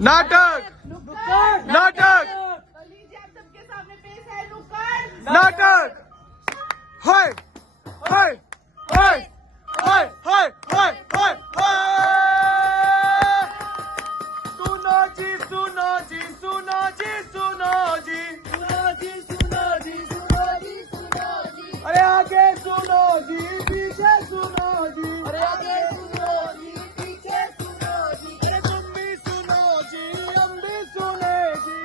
नाटक नाटक सबके सामने पेश है नुक्कड़ नाटक। हाय हाय हाय हाय हाय हाय हाय हाय। सुनो जी सुनो जी सुनो जी सुनो जी सुनो जी सुनो जी सुनो जी सुनो जी। अरे आगे सुनो जी पीछे सुनो जी। अरे आगे सुनो जी पीछे सुनो जी। अरे तुम भी सुनो जी हम भी सुनेगी।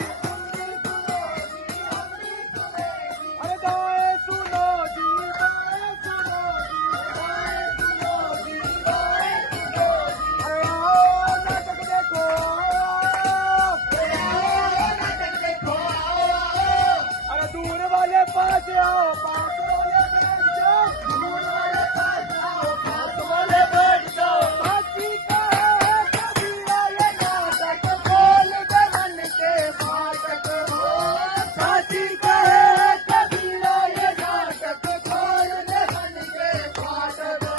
अरे दाएं सुनो जी बाएं सुनो जी बाएं सुनो जी बाएं सुनो जी। अरे आओ नाटक देखो नाटक देखो। अरे दूर वाले पास आओ पास वाले बैठ जाओ। दूर वाले पास आओ पास वाले बैठ जाओ। साथी का है कबीरा ये नाटक खोल दे मन के फाटक हो। साथी का है कबीरा ये नाटक खोल दे मन के फाटक हो।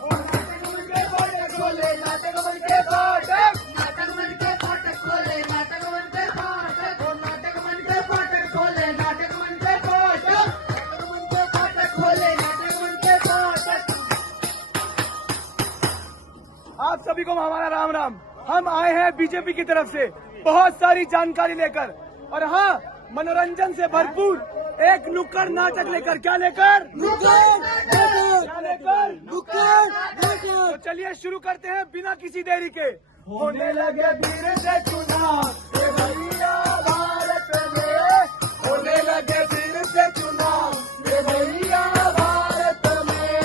नाटक मन के फाटक खोले नाटक मन के फाटक। नाटक मन के फाटक खोले नाटक मन के फाटक। नाटक मन के फाटक खोले नाटक मन के फाटक। नाटक मन के फाटक खोले नाटक मन के फाटक। आप सभी को हमारा राम राम। हम आए हैं बीजेपी की तरफ से बहुत सारी जानकारी लेकर और हाँ मनोरंजन से भरपूर एक नुक्कड़ नाटक लेकर। क्या लेकर? क्या लेकर? तो चलिए शुरू करते हैं बिना किसी देरी के। होने लगे धीरे से चुनाव ये भैया भारत में। होने लगे धीरे से चुनाव ये भैया भारत में।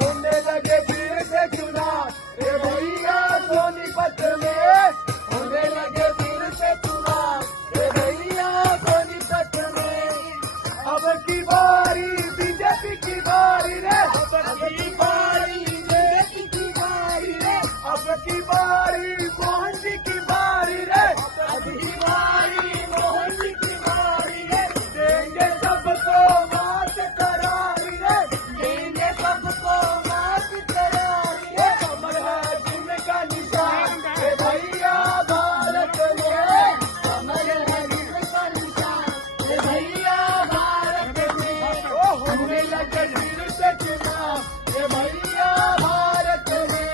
होने लगे धीरे से चुनाव ये भैया सोनीपत में। होने लगे धीरे से चुनाव ये भैया सोनीपत में। अब की बारी बीजेपी की बारी रे। अब की बारी बीजेपी की बारी रे। अब की बारी मोहन जी की बारी रे। अब की बारी मोहन जी की बारी रे। देंगे सबको मात करारी रे। देंगे सबको मात करारी रे। कमल है जिनका निशान ये भैया भारत में। कमल है जिनका निशान ये भैया भारत में। ओ होने लगे धीरे से चुनाव ये भैया भारत में।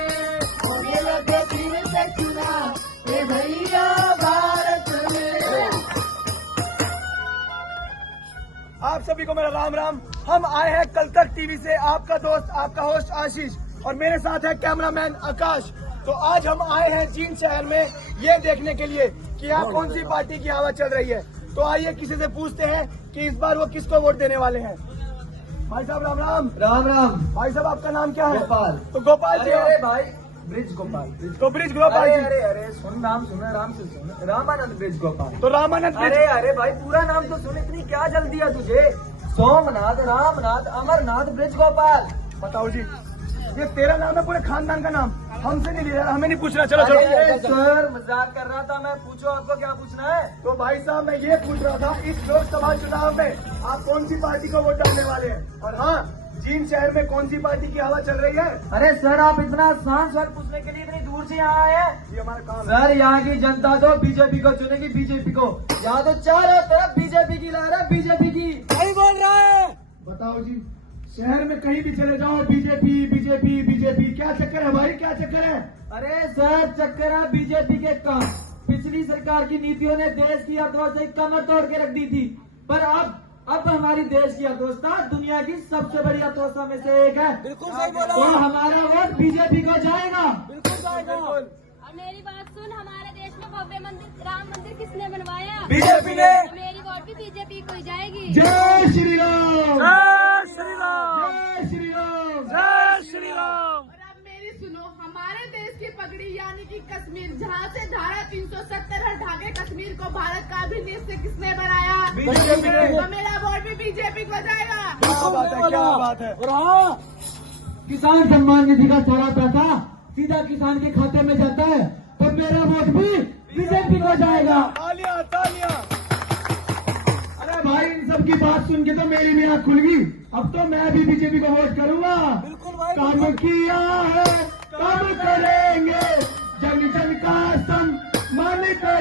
होने लगे धीरे से चुनाव ये भैया भारत में। आप सभी को मेरा राम राम। हम आए हैं कल तक टीवी से आपका दोस्त आपका होस्ट आशीष और मेरे साथ है कैमरामैन आकाश। तो आज हम आए हैं जींद शहर में ये देखने के लिए कि यहाँ कौन सी पार्टी की हवा चल रही है। तो आइए किसी से पूछते हैं कि इस बार वो किसको वोट देने वाले हैं। भाई साहब राम राम। राम राम। भाई साहब आपका नाम क्या है? गोपाल। तो गोपाल जी अरे भाई ब्रिज गोपाल। तो ब्रिज गोपाल अरे जी। अरे अरे सुन नाम सुन राम से सुन रामानंद ब्रिज गोपाल। तो रामानंद ब्रिज। अरे अरे भाई पूरा नाम तो सुन। इतनी क्या जल्दी है तुझे? सोमनाथ रामनाथ अमरनाथ ब्रिज गोपाल। बताओ जी ये तेरा नाम है पूरे खानदान का नाम? हमसे नहीं लिया हमें नहीं पूछना। चलो अरे चलो। सर मजाक कर रहा था मैं। पूछो आपको क्या पूछना है? तो भाई साहब मैं ये पूछ रहा था इस लोकसभा चुनाव में आप कौन सी पार्टी को वोट डालने वाले हैं? और हाँ जींद शहर में कौन सी पार्टी की हवा चल रही है? अरे सर आप इतना आसान सवाल पूछने के लिए इतनी दूर से यहाँ आए हैं? ये हमारा काम है। सर यहाँ की जनता तो बीजेपी को चुनेगी। बीजेपी को यहाँ तो चारों तरफ बीजेपी की लहर है। बीजेपी की सही बोल रहा है। बताओ जी शहर में कहीं भी चले जाओ बीजेपी बीजेपी बीजेपी। क्या चक्कर है भाई क्या चक्कर है? अरे सर चक्कर है बीजेपी के काम। पिछली सरकार की नीतियों ने देश की अर्थव्यवस्था की कमर तोड़ के रख दी थी। पर अब हमारी देश की अर्थव्यवस्था दुनिया की सबसे बड़ी अर्थव्यवस्था में से एक है। बिल्कुल सही बोला। तो हमारा वोट बीजेपी को जाएगा। बिल्कुल जाएगा। और मेरी बात सुन। हमारे देश में भव्य मंदिर राम मंदिर किसने बनवाया? बीजेपी ने। तो मेरी वोट भी बीजेपी को ही जाएगी। जय श्री राम। जय श्री राम। जय श्री राम। जय श्री राम। और अब मेरी सुनो। हमारे देश की पगड़ी यानी कि कश्मीर जहाँ से धारा 370 हटा के कश्मीर को भारत का अभिन्न हिस्सा किसने बनाया? बीजेपी ने। तो मेरा वोट भी बीजेपी को जाएगा। क्या बात है क्या बात है। और हाँ किसान सम्मान निधि का सारा पैसा सीधा किसान के खाते में जाता है। तो मेरा वोट भी बीजेपी को जाएगा। तालियां तालियां। अरे भाई इन सब की बात सुन के तो मेरी भी आँख खुल गई। अब तो मैं भी बीजेपी को वोट करूंगा। बिल्कुल भाई। काम किया है काम करेंगे जन जन का सम्मान करेंगे।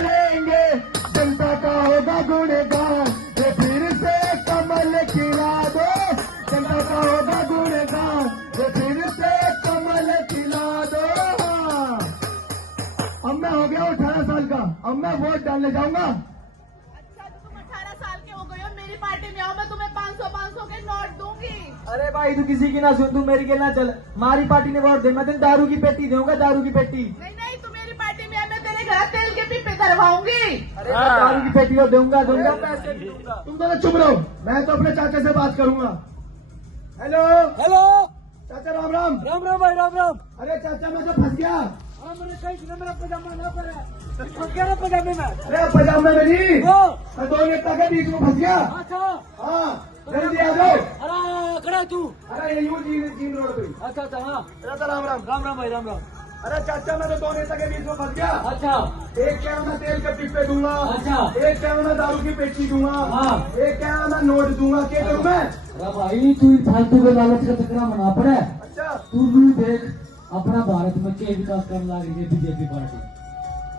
अब मैं हो गया 18 साल का, अब मैं वोट डालने जाऊंगा। अच्छा तो तुम 18 साल के हो गए हो, मेरी पार्टी में आओ, मैं तुम्हें 500 के नोट दूंगी। अरे भाई तू किसी की ना सुन, तू मेरी के ना चल। हमारी पार्टी ने वोट दे, मैं तेरे दारू की पेटी दूंगा, दारू की पेटी। नहीं नहीं, तू मेरी पार्टी में आ, मैं तेरे घर तेल के पीपे करवाऊंगी। अरे मैं दारू की पेटी को दूंगा पैसे भी दूंगा। तुम दोनों चुप रहो, मैं तो अपने चाचा से बात करूंगा। हेलो हेलो, चाचा, राम राम। राम राम भाई, राम राम। अरे चाचा, मैं तो फंस गया। मैंने कहीं सुना मेरा पजामा ना पड़ा, फंस गया ना पजामे में। अरे पजामा में नहीं, वो दो नेता के बीच में फंस गया। अच्छा, हाँ, जल्दी आ जाओ। अरे खड़ा तू। अरे ये यूं जीन रोड पे। अच्छा अच्छा, हाँ, चाचा राम राम। राम राम भाई, राम राम। अरे चाचा, मैं तो दो नेता के बीच में फंस गया। अच्छा एक क्या मैं तेल के पिप्पे दूंगा, अच्छा, एक क्या मैं दारू की पेटी दूंगा, हाँ, एक क्या मैं नोट दूंगा। क्या करूँ मैं? अरे भाई तू फालतू के लालच का चक्कर मना पड़े। अच्छा, तू भी देख, अपना भारत में क्या विकास करने लगी है बीजेपी पार्टी।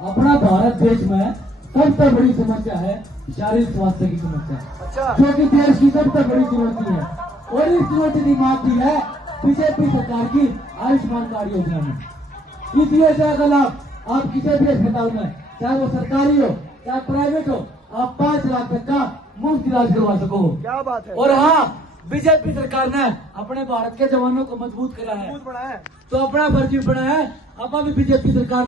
अपना भारत देश में सबसे बड़ी समस्या है शारीरिक स्वास्थ्य की समस्या, अच्छा, जो कि देश की सबसे बड़ी चुनौती है। और इस चुनौती की माफी है बीजेपी सरकार की आयुष्मान कार्ड योजना में। इस योजना का लाभ आप किसी भी अस्पताल में, चाहे वो सरकारी हो चाहे प्राइवेट हो, आप 5 लाख तक का मुफ्त इलाज करवा सको। क्या बात है। और हाँ, बीजेपी सरकार ने अपने भारत के जवानों को मजबूत करा है, बहुत बड़ा है। तो अपना फर्जी बना है। अब अभी बीजेपी सरकार